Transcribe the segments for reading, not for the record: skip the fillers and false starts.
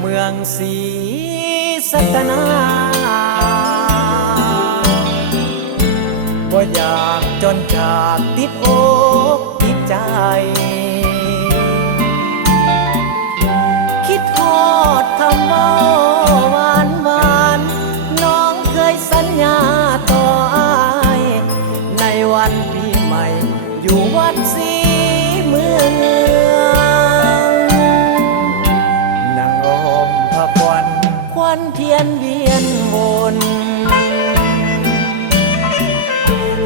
เมืองศรีสัตนาบ่อยากจนจากติดอกติดใจคิดทอดคำว่าหวานหวานน้องเคยสัญญาต่ออ้ายในวันปีใหม่อยู่วัดศรีเมืองนั่งอ้อมพระควันเทียนเวียนวน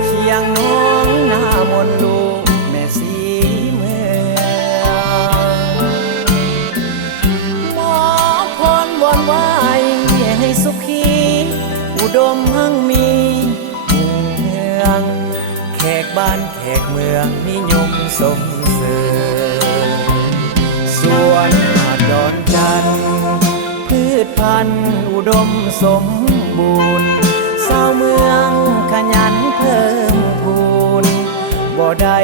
เคียงน้องหน้ามนต์ลูกแม่ศรีเมืองหมอพรวอนไหวให้สุขีอุดมหั่งมีเมืองแขกบ้านแขกเมืองนิยมส่งเสริมส่วนหาดดอนจันทร์พืชพันธุ์อุดมสมบูรณ์ชาวเมืองขยันเพิ่มพูนบ่ได้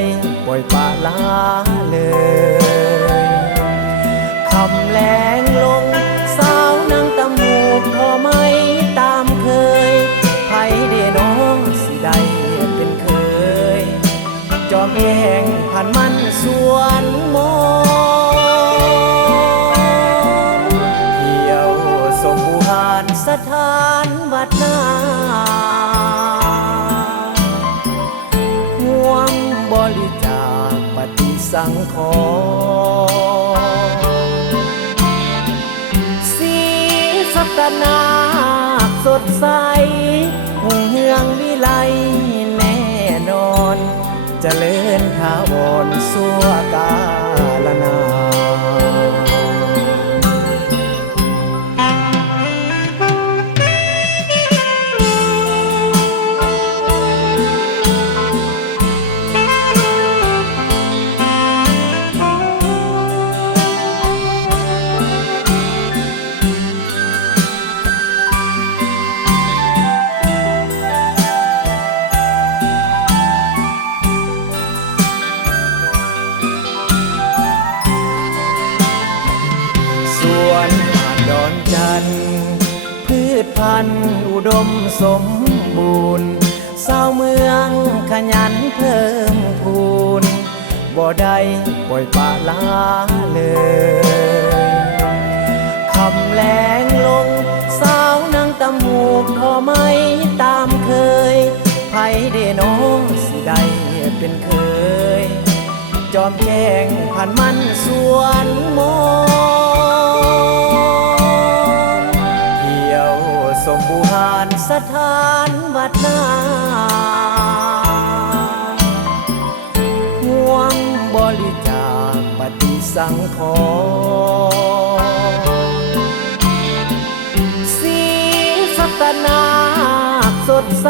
ปล่อยปละละเลยคำแรงลงสาวนางตะมูกพอไม่ตามเคยไผเดน้องสิได้เป็นเคยจอมแห่งผ่านมันสวนมนเที่ยวสมบูหารสถานวัดนาห่วงบริจาคปฏิสังขรณ์สีสัตนาสดใสหุ่งเฮืองวิไลแน่นอนเจริญถาวรสั่วกาลนานพืชพันธุ์อุดมสมบูรณ์ชาวเมืองขยันเพิ่มพูนบ่ได้ปล่อยปละละเลยคำแรงลงสาวนางตะมูกพอไม่ตามเคยไผเดน้องสิได้เป็นเคยจอมแจ้งผ่านมันสวนมนสมบูหารสถานวัดนาห่วงบริจาคปฏิสังขรณ์สีสัตนาสดใส